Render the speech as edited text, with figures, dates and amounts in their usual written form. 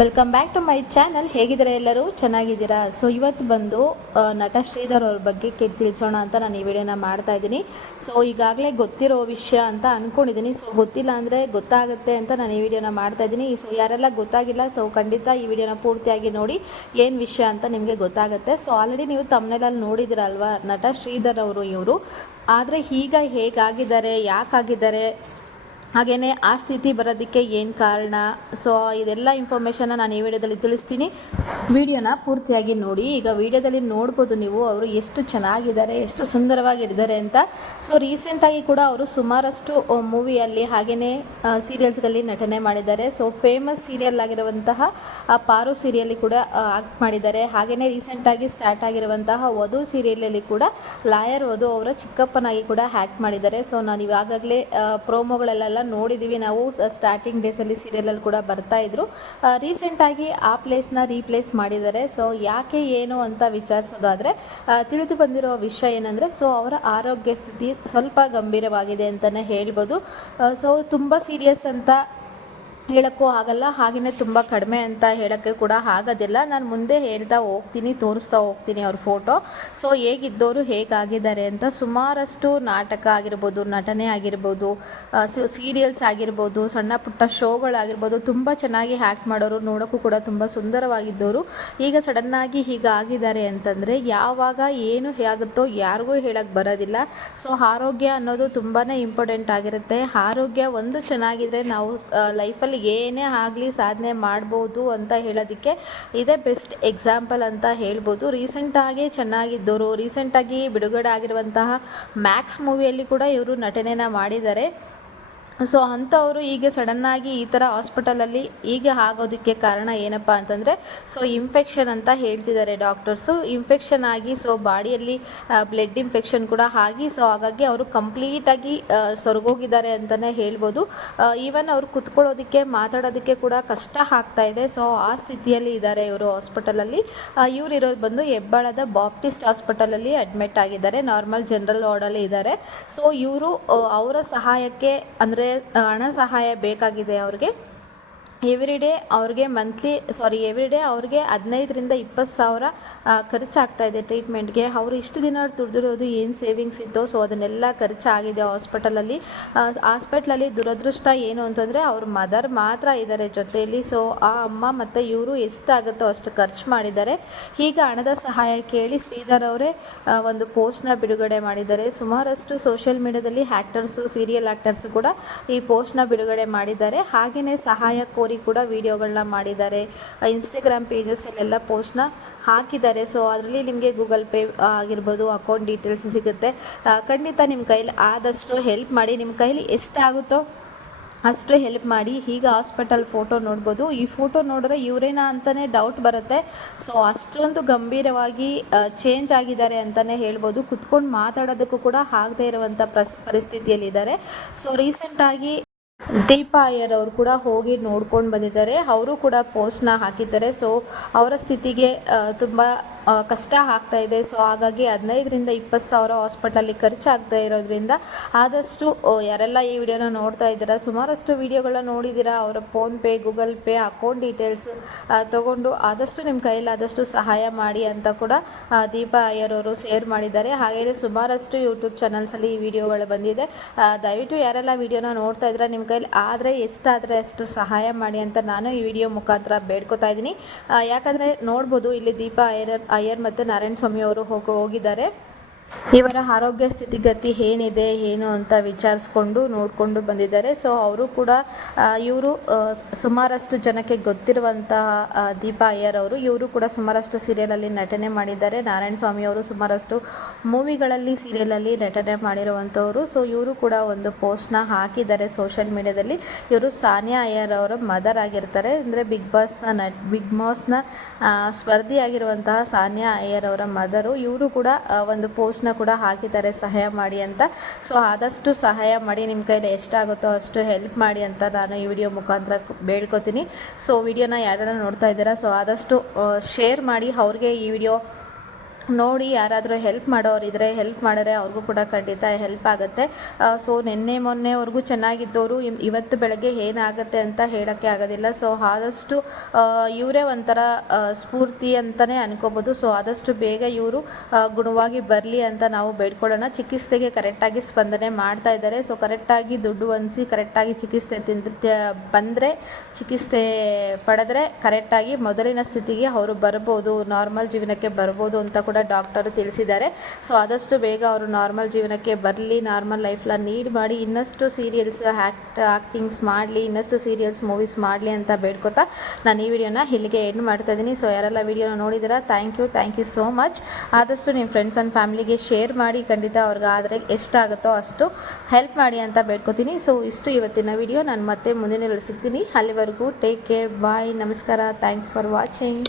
Welcome back to my channel. ಹೇಗಿದ್ದಾರೆ ಎಲ್ಲರೂ? ಚೆನ್ನಾಗಿದ್ದೀರಾ? ಸೊ ಇವತ್ತು ಬಂದು ನಟ ಶ್ರೀಧರ್ ಅವ್ರ ಬಗ್ಗೆ ತಿಳಿಸೋಣ ಅಂತ ನಾನು ಈ ವಿಡಿಯೋನ ಮಾಡ್ತಾ ಇದ್ದೀನಿ. ಸೊ ಈಗಾಗಲೇ ಗೊತ್ತಿರೋ ವಿಷಯ ಅಂತ ಅಂದ್ಕೊಂಡಿದ್ದೀನಿ. ಸೊ ಗೊತ್ತಿಲ್ಲ ಅಂದರೆ ಗೊತ್ತಾಗುತ್ತೆ ಅಂತ ನಾನು ಈ ವಿಡಿಯೋನ ಮಾಡ್ತಾ ಇದ್ದೀನಿ. ಸೊ ಯಾರೆಲ್ಲ ಗೊತ್ತಾಗಿಲ್ಲ ಖಂಡಿತ ಈ ವಿಡಿಯೋನ ಪೂರ್ತಿಯಾಗಿ ನೋಡಿ, ಏನು ವಿಷಯ ಅಂತ ನಿಮಗೆ ಗೊತ್ತಾಗುತ್ತೆ. ಸೊ ಆಲ್ರೆಡಿ ನೀವು ತಮ್ಮನೇಲಲ್ಲಿ ನೋಡಿದಿರಲ್ವಾ, ನಟ ಶ್ರೀಧರ್ ಅವರು ಇವರು. ಆದರೆ ಈಗ ಹೇಗಾಗಿದ್ದಾರೆ, ಯಾಕಾಗಿದ್ದಾರೆ, ಹಾಗೆಯೇ ಆ ಸ್ಥಿತಿ ಬರೋದಕ್ಕೆ ಏನು ಕಾರಣ, ಸೊ ಇದೆಲ್ಲ ಇನ್ಫಾರ್ಮೇಷನ್ನ ನಾನು ಈ ವಿಡಿಯೋದಲ್ಲಿ ತಿಳಿಸ್ತೀನಿ. ವಿಡಿಯೋನ ಪೂರ್ತಿಯಾಗಿ ನೋಡಿ. ಈಗ ವಿಡಿಯೋದಲ್ಲಿ ನೋಡ್ಬೋದು ನೀವು ಅವರು ಎಷ್ಟು ಚೆನ್ನಾಗಿದ್ದಾರೆ, ಎಷ್ಟು ಸುಂದರವಾಗಿದ್ದಾರೆ ಅಂತ. ಸೊ ರೀಸೆಂಟಾಗಿ ಕೂಡ ಅವರು ಸುಮಾರಷ್ಟು ಮೂವಿಯಲ್ಲಿ ಹಾಗೆಯೇ ಸೀರಿಯಲ್ಸ್ಗಳಲ್ಲಿ ನಟನೆ ಮಾಡಿದ್ದಾರೆ. ಸೊ ಫೇಮಸ್ ಸೀರಿಯಲ್ ಆಗಿರುವಂತಹ ಪಾರು ಸೀರಿಯಲ್ಲಿ ಕೂಡ ಆಕ್ಟ್ ಮಾಡಿದ್ದಾರೆ. ಹಾಗೆಯೇ ರೀಸೆಂಟಾಗಿ ಸ್ಟಾರ್ಟ್ ಆಗಿರುವಂತಹ ವಧು ಸೀರಿಯಲಲ್ಲಿ ಕೂಡ ಲಾಯರ್ ವಧು ಅವರ ಚಿಕ್ಕಪ್ಪನಾಗಿ ಕೂಡ ಆ್ಯಕ್ಟ್ ಮಾಡಿದ್ದಾರೆ. ಸೊ ನಾನು ಇವಾಗಲೇ ಪ್ರೋಮೋಗಳೆಲ್ಲ ನೋಡಿದ್ದೀವಿ ನಾವು. ಸ್ಟಾರ್ಟಿಂಗ್ ಡೇಸಲ್ಲಿ ಸೀರಿಯಲಲ್ಲಿ ಕೂಡ ಬರ್ತಾ ಇದ್ರು. ರೀಸೆಂಟಾಗಿ ಆ ಪ್ಲೇಸ್ನ ರೀಪ್ಲೇಸ್ ಮಾಡಿದ್ದಾರೆ. ಸೊ ಯಾಕೆ ಏನು ಅಂತ ವಿಚಾರಿಸೋದಾದರೆ ತಿಳಿದು ಬಂದಿರೋ ವಿಷಯ ಏನಂದರೆ, ಸೊ ಅವರ ಆರೋಗ್ಯ ಸ್ಥಿತಿ ಸ್ವಲ್ಪ ಗಂಭೀರವಾಗಿದೆ ಅಂತಲೇ ಹೇಳ್ಬೋದು. ಸೊ ತುಂಬ ಸೀರಿಯಸ್ ಅಂತ ಹೇಳೋಕ್ಕೂ ಆಗಲ್ಲ, ಹಾಗೆಯೇ ತುಂಬ ಕಡಿಮೆ ಅಂತ ಹೇಳೋಕ್ಕೆ ಕೂಡ ಆಗೋದಿಲ್ಲ. ನಾನು ಮುಂದೆ ಹೇಳ್ತಾ ಹೋಗ್ತೀನಿ, ತೋರಿಸ್ತಾ ಹೋಗ್ತೀನಿ ಅವ್ರ ಫೋಟೋ. ಸೊ ಹೇಗಿದ್ದವರು, ಹೇಗಾಗಿದ್ದಾರೆ ಅಂತ. ಸುಮಾರಷ್ಟು ನಾಟಕ ಆಗಿರ್ಬೋದು, ನಟನೆ ಆಗಿರ್ಬೋದು, ಸೀರಿಯಲ್ಸ್ ಆಗಿರ್ಬೋದು, ಸಣ್ಣ ಪುಟ್ಟ ಶೋಗಳಾಗಿರ್ಬೋದು, ತುಂಬ ಚೆನ್ನಾಗಿ ಆ್ಯಕ್ಟ್ ಮಾಡೋರು, ನೋಡೋಕ್ಕೂ ಕೂಡ ತುಂಬ ಸುಂದರವಾಗಿದ್ದವರು. ಈಗ ಸಡನ್ನಾಗಿ ಹೀಗಾಗಿದ್ದಾರೆ ಅಂತಂದರೆ ಯಾವಾಗ ಏನು ಆಗುತ್ತೋ ಯಾರಿಗೂ ಹೇಳೋಕ್ಕೆ ಬರೋದಿಲ್ಲ. ಸೊ ಆರೋಗ್ಯ ಅನ್ನೋದು ತುಂಬಾ ಇಂಪಾರ್ಟೆಂಟ್ ಆಗಿರುತ್ತೆ. ಆರೋಗ್ಯ ಒಂದು ಚೆನ್ನಾಗಿದ್ರೆ ನಾವು ಲೈಫಲ್ಲಿ ಏನೇ ಆಗಲಿ ಸಾಧನೆ ಮಾಡ್ಬೋದು ಅಂತ ಹೇಳೋದಕ್ಕೆ ಇದೇ ಬೆಸ್ಟ್ ಎಕ್ಸಾಂಪಲ್ ಅಂತ ಹೇಳ್ಬೋದು. ರೀಸೆಂಟಾಗಿ ಚೆನ್ನಾಗಿದ್ದವರು, ರೀಸೆಂಟಾಗಿ ಬಿಡುಗಡೆ ಆಗಿರುವಂತಹ ಮ್ಯಾಕ್ಸ್ ಮೂವಿಯಲ್ಲಿ ಕೂಡ ಇವರು ನಟನೆನ ಮಾಡಿದ್ದಾರೆ. ಸೊ ಅಂಥವರು ಈಗ ಸಡನ್ನಾಗಿ ಈ ಥರ ಹಾಸ್ಪಿಟಲಲ್ಲಿ ಈಗ ಆಗೋದಕ್ಕೆ ಕಾರಣ ಏನಪ್ಪ ಅಂತಂದರೆ, ಸೊ ಇನ್ಫೆಕ್ಷನ್ ಅಂತ ಹೇಳ್ತಿದ್ದಾರೆ ಡಾಕ್ಟರ್ಸು. ಇನ್ಫೆಕ್ಷನ್ ಆಗಿ ಸೊ ಬಾಡಿಯಲ್ಲಿ ಬ್ಲಡ್ ಇನ್ಫೆಕ್ಷನ್ ಕೂಡ ಆಗಿ, ಸೊ ಹಾಗಾಗಿ ಅವರು ಕಂಪ್ಲೀಟಾಗಿ ಸೊರಗೋಗಿದ್ದಾರೆ ಅಂತಲೇ ಹೇಳ್ಬೋದು. ಈವನ್ ಅವರು ಕುತ್ಕೊಳ್ಳೋದಕ್ಕೆ ಮಾತಾಡೋದಕ್ಕೆ ಕೂಡ ಕಷ್ಟ ಆಗ್ತಾ ಇದೆ. ಸೊ ಆ ಸ್ಥಿತಿಯಲ್ಲಿ ಇದ್ದಾರೆ ಇವರು ಹಾಸ್ಪಿಟಲಲ್ಲಿ. ಇವ್ರು ಇರೋದು ಬಂದು ಹೆಬ್ಬಾಳದ ಬಾಪ್ಟಿಸ್ಟ್ ಹಾಸ್ಪಿಟಲಲ್ಲಿ ಅಡ್ಮಿಟ್ ಆಗಿದ್ದಾರೆ. ನಾರ್ಮಲ್ ಜನರಲ್ ವಾರ್ಡಲ್ಲಿ ಇದ್ದಾರೆ. ಸೊ ಇವರು ಅವರ ಸಹಾಯಕ್ಕೆ ಅಂದರೆ ಹಣ ಸಹಾಯ ಬೇಕಾಗಿದೆ ಅವ್ರಿಗೆ. ಎವ್ರಿಡೇ ಅವ್ರಿಗೆ ಎವ್ರಿಡೇ ಅವ್ರಿಗೆ 15,000 to 20,000 ಖರ್ಚಾಗ್ತಾ ಇದೆ ಟ್ರೀಟ್ಮೆಂಟ್ಗೆ. ಅವರು ಇಷ್ಟು ದಿನ ದುಡ್ದಿರೋದು ಏನು ಸೇವಿಂಗ್ಸ್ ಇತ್ತೋ ಸೊ ಅದನ್ನೆಲ್ಲ ಖರ್ಚಾಗಿದೆ ಹಾಸ್ಪಿಟ್ಲಲ್ಲಿ. ದುರದೃಷ್ಟ ಏನು ಅಂತಂದರೆ ಅವ್ರ ಮದರ್ ಮಾತ್ರ ಇದ್ದಾರೆ ಜೊತೆಯಲ್ಲಿ. ಸೊ ಆ ಅಮ್ಮ ಮತ್ತು ಇವರು ಎಷ್ಟಾಗುತ್ತೋ ಅಷ್ಟು ಖರ್ಚು ಮಾಡಿದ್ದಾರೆ. ಈಗ ಹಣದ ಸಹಾಯ ಕೇಳಿ ಶ್ರೀಧರ್ ಅವರೇ ಒಂದು ಪೋಸ್ಟ್ನ ಬಿಡುಗಡೆ ಮಾಡಿದ್ದಾರೆ. ಸುಮಾರಷ್ಟು ಸೋಷಿಯಲ್ ಮೀಡಿಯಾದಲ್ಲಿ ಸೀರಿಯಲ್ ಆ್ಯಕ್ಟರ್ಸು ಕೂಡ ಈ ಪೋಸ್ಟ್ನ ಬಿಡುಗಡೆ ಮಾಡಿದ್ದಾರೆ. ಹಾಗೆಯೇ ಸಹಾಯ ಕೂಡ ವಿಡಿಯೋಗಳನ್ನ ಮಾಡಿದ್ದಾರೆ. ಇನ್ಸ್ಟಾಗ್ರಾಮ್ ಪೇಜಸ್ಸಲ್ಲೆಲ್ಲ ಪೋಸ್ಟ್ನ ಹಾಕಿದ್ದಾರೆ. ಸೊ ಅದರಲ್ಲಿ ನಿಮಗೆ ಗೂಗಲ್ ಪೇ ಆಗಿರ್ಬೋದು, ಅಕೌಂಟ್ ಡೀಟೇಲ್ಸ್ ಸಿಗುತ್ತೆ. ಖಂಡಿತ ನಿಮ್ಮ ಕೈಲಿ ಆದಷ್ಟು ಹೆಲ್ಪ್ ಮಾಡಿ. ನಿಮ್ಮ ಕೈಲಿ ಎಷ್ಟಾಗುತ್ತೋ ಅಷ್ಟು ಹೆಲ್ಪ್ ಮಾಡಿ. ಈಗ ಹಾಸ್ಪಿಟಲ್ ಫೋಟೋ ನೋಡ್ಬೋದು. ಈ ಫೋಟೋ ನೋಡಿದ್ರೆ ಇವರೇನಾ ಅಂತಲೇ ಡೌಟ್ ಬರುತ್ತೆ. ಸೊ ಅಷ್ಟೊಂದು ಗಂಭೀರವಾಗಿ ಚೇಂಜ್ ಆಗಿದ್ದಾರೆ ಅಂತಲೇ ಹೇಳ್ಬೋದು. ಕುತ್ಕೊಂಡು ಮಾತಾಡೋದಕ್ಕೂ ಕೂಡ ಆಗದೇ ಇರುವಂಥ ಪರಿಸ್ಥಿತಿಯಲ್ಲಿದ್ದಾರೆ. ಸೊ ರೀಸೆಂಟಾಗಿ ದೀಪಾ ಅಯ್ಯರ್ ಅವರು ಕೂಡ ಹೋಗಿ ನೋಡ್ಕೊಂಡು ಬಂದಿದ್ದಾರೆ. ಅವರು ಕೂಡ ಪೋಸ್ಟ್ನ ಹಾಕಿದ್ದಾರೆ. ಸೊ ಅವರ ಸ್ಥಿತಿಗೆ ತುಂಬ ಕಷ್ಟ ಆಗ್ತಾ ಇದೆ. ಸೊ ಹಾಗಾಗಿ 15,000 to 20,000 ಹಾಸ್ಪಿಟಲಲ್ಲಿ ಖರ್ಚಾಗ್ತಾ ಇರೋದ್ರಿಂದ ಆದಷ್ಟು ಯಾರೆಲ್ಲ ಈ ವಿಡಿಯೋನ ನೋಡ್ತಾ ಇದ್ದೀರಾ, ಸುಮಾರಷ್ಟು ವಿಡಿಯೋಗಳನ್ನ ನೋಡಿದ್ದೀರಾ, ಅವರ PhonePe, Google pay, account details ತೊಗೊಂಡು ಆದಷ್ಟು ನಿಮ್ಮ ಕೈಲಾದಷ್ಟು ಸಹಾಯ ಮಾಡಿ ಅಂತ ಕೂಡ ದೀಪಾ ಅಯ್ಯರ್ ಅವರು ಶೇರ್ ಮಾಡಿದ್ದಾರೆ. ಹಾಗೆಯೇ ಸುಮಾರಷ್ಟು ಯೂಟ್ಯೂಬ್ ಚಾನಲ್ಸಲ್ಲಿ ಈ ವಿಡಿಯೋಗಳು ಬಂದಿದೆ. ದಯವಿಟ್ಟು ಯಾರೆಲ್ಲ ವಿಡಿಯೋನ ನೋಡ್ತಾ ಇದ್ದೀರಾ, ನಿಮ್ಮ ಕೈಲಿ ಆದರೆ ಎಷ್ಟಾದರೆ ಅಷ್ಟು ಸಹಾಯ ಮಾಡಿ ಅಂತ ನಾನು ಈ ವಿಡಿಯೋ ಮುಖಾಂತರ ಬೇಡ್ಕೊತಾ ಇದ್ದೀನಿ. ಯಾಕಂದರೆ ನೋಡ್ಬೋದು ಇಲ್ಲಿ ದೀಪಾ ಅಯ್ಯರ್ ಮತ್ತು ನಾರಾಯಣ ಸ್ವಾಮಿ ಅವರು ಹೋಗಿದ್ದಾರೆ. ಇವರ ಆರೋಗ್ಯ ಸ್ಥಿತಿಗತಿ ಏನಿದೆ ಏನು ಅಂತ ವಿಚಾರಿಸ್ಕೊಂಡು ನೋಡಿಕೊಂಡು ಬಂದಿದ್ದಾರೆ. ಸೊ ಅವರು ಕೂಡ ಇವರು ಸುಮಾರಷ್ಟು ಜನಕ್ಕೆ ಗೊತ್ತಿರುವಂತಹ ದೀಪಾ ಅಯ್ಯರ್ ಅವರು, ಇವರು ಕೂಡ ಸುಮಾರಷ್ಟು ಸೀರಿಯಲಲ್ಲಿ ನಟನೆ ಮಾಡಿದ್ದಾರೆ. ನಾರಾಯಣ ಸ್ವಾಮಿ ಅವರು ಸುಮಾರಷ್ಟು ಮೂವಿಗಳಲ್ಲಿ ಸೀರಿಯಲಲ್ಲಿ ನಟನೆ ಮಾಡಿರುವಂಥವರು. ಸೊ ಇವರು ಕೂಡ ಒಂದು ಪೋಸ್ಟ್ನ ಹಾಕಿದ್ದಾರೆ ಸೋಷಿಯಲ್ ಮೀಡಿಯಾದಲ್ಲಿ. ಇವರು ಸಾನಿಯಾ ಅಯ್ಯರ್ ಅವರ ಮದರ್ ಆಗಿರ್ತಾರೆ. ಅಂದರೆ ಬಿಗ್ ಬಾಸ್ನ ಸ್ಪರ್ಧಿಯಾಗಿರುವಂತಹ ಸಾನಿಯಾ ಅಯ್ಯರ್ ಅವರ ಮದರು. ಇವರು ಕೂಡ ಒಂದು ಪೋಸ್ಟ್ನ ಕೂಡ ಹಾಕಿದ್ದಾರೆ ಸಹಾಯ ಮಾಡಿ ಅಂತ. ಸೊ ಆದಷ್ಟು ಸಹಾಯ ಮಾಡಿ, ನಿಮ್ಮ ಕೈಲಿ ಎಷ್ಟಾಗುತ್ತೋ ಅಷ್ಟು ಹೆಲ್ಪ್ ಮಾಡಿ ಅಂತ ನಾನು ಈ ವಿಡಿಯೋ ಮುಖಾಂತರ ಬೇಡ್ಕೋತೀನಿ. ಸೊ ವಿಡಿಯೋನ ಯಾರೆಲ್ಲ ನೋಡ್ತಾ ಇದ್ದೀರಾ, ಸೊ ಆದಷ್ಟು ಶೇರ್ ಮಾಡಿ. ಅವ್ರಿಗೆ ಈ ವಿಡಿಯೋ ನೋಡಿ ಯಾರಾದರೂ ಹೆಲ್ಪ್ ಮಾಡೋರಿದ್ದರೆ ಹೆಲ್ಪ್ ಮಾಡಿದ್ರೆ ಅವ್ರಿಗೂ ಕೂಡ ಖಂಡಿತ ಹೆಲ್ಪ್ ಆಗುತ್ತೆ. ಸೊ ನಿನ್ನೆ ಮೊನ್ನೆವರೆಗೂ ಚೆನ್ನಾಗಿದ್ದವರು ಇವತ್ತು ಬೆಳಗ್ಗೆ ಏನಾಗುತ್ತೆ ಅಂತ ಹೇಳೋಕ್ಕೆ ಆಗೋದಿಲ್ಲ. ಸೊ ಆದಷ್ಟು ಇವರೇ ಒಂಥರ ಸ್ಫೂರ್ತಿ ಅಂತಲೇ ಅನ್ಕೋಬೋದು. ಸೊ ಆದಷ್ಟು ಬೇಗ ಇವರು ಗುಣವಾಗಿ ಬರಲಿ ಅಂತ ನಾವು ಬೇಡ್ಕೊಳ್ಳೋಣ. ಚಿಕಿತ್ಸೆಗೆ ಕರೆಕ್ಟಾಗಿ ಸ್ಪಂದನೆ ಮಾಡ್ತಾ ಇದ್ದಾರೆ. ಸೊ ಕರೆಕ್ಟಾಗಿ ದುಡ್ಡು ಹೊಂದಿಸಿ ಕರೆಕ್ಟಾಗಿ ಚಿಕಿತ್ಸೆ ಬಂದರೆ ಚಿಕಿತ್ಸೆ ಪಡೆದ್ರೆ ಕರೆಕ್ಟಾಗಿ ಮೊದಲಿನ ಸ್ಥಿತಿಗೆ ಅವರು ಬರ್ಬೋದು, ನಾರ್ಮಲ್ ಜೀವನಕ್ಕೆ ಬರ್ಬೋದು ಅಂತ ಕೂಡ ಡಾಕ್ಟರು ತಿಳಿಸಿದ್ದಾರೆ. ಸೊ ಆದಷ್ಟು ಬೇಗ ಅವರು ನಾರ್ಮಲ್ ಜೀವನಕ್ಕೆ ಬರಲಿ, ನಾರ್ಮಲ್ ಲೈಫ್ನ ಲೀಡ್ ಮಾಡಿ ಇನ್ನಷ್ಟು ಸೀರಿಯಲ್ಸ್ ಆ್ಯಕ್ಟಿಂಗ್ಸ್ ಮಾಡಲಿ, ಇನ್ನಷ್ಟು ಸೀರಿಯಲ್ಸ್ ಮೂವೀಸ್ ಮಾಡಲಿ ಅಂತ ಬೇಡ್ಕೋತಾ ನಾನು ಈ ವಿಡಿಯೋನ ಇಲ್ಲಿಗೆ ಎಂಡ್ ಮಾಡ್ತಾ ಇದ್ದೀನಿ. ಸೊ ಯಾರೆಲ್ಲ ವಿಡಿಯೋನ ನೋಡಿದ್ದೀರಾ ಥ್ಯಾಂಕ್ ಯು ಸೋ ಮಚ್. ಆದಷ್ಟು ನಿಮ್ಮ ಫ್ರೆಂಡ್ಸ್ ಆ್ಯಂಡ್ ಫ್ಯಾಮಿಲಿಗೆ ಶೇರ್ ಮಾಡಿ, ಖಂಡಿತ ಅವ್ರಿಗಾದರೆ ಎಷ್ಟಾಗುತ್ತೋ ಅಷ್ಟು ಹೆಲ್ಪ್ ಮಾಡಿ ಅಂತ ಬೇಡ್ಕೋತೀನಿ. ಸೊ ಇಷ್ಟು ಇವತ್ತಿನ ವಿಡಿಯೋ. ನಾನು ಮತ್ತೆ ಮುಂದಿನ ಸಿಗ್ತೀನಿ. ಅಲ್ಲಿವರೆಗೂ ಟೇಕ್ ಕೇರ್, ಬಾಯ್, ನಮಸ್ಕಾರ, ಥ್ಯಾಂಕ್ಸ್ ಫಾರ್ ವಾಚಿಂಗ್.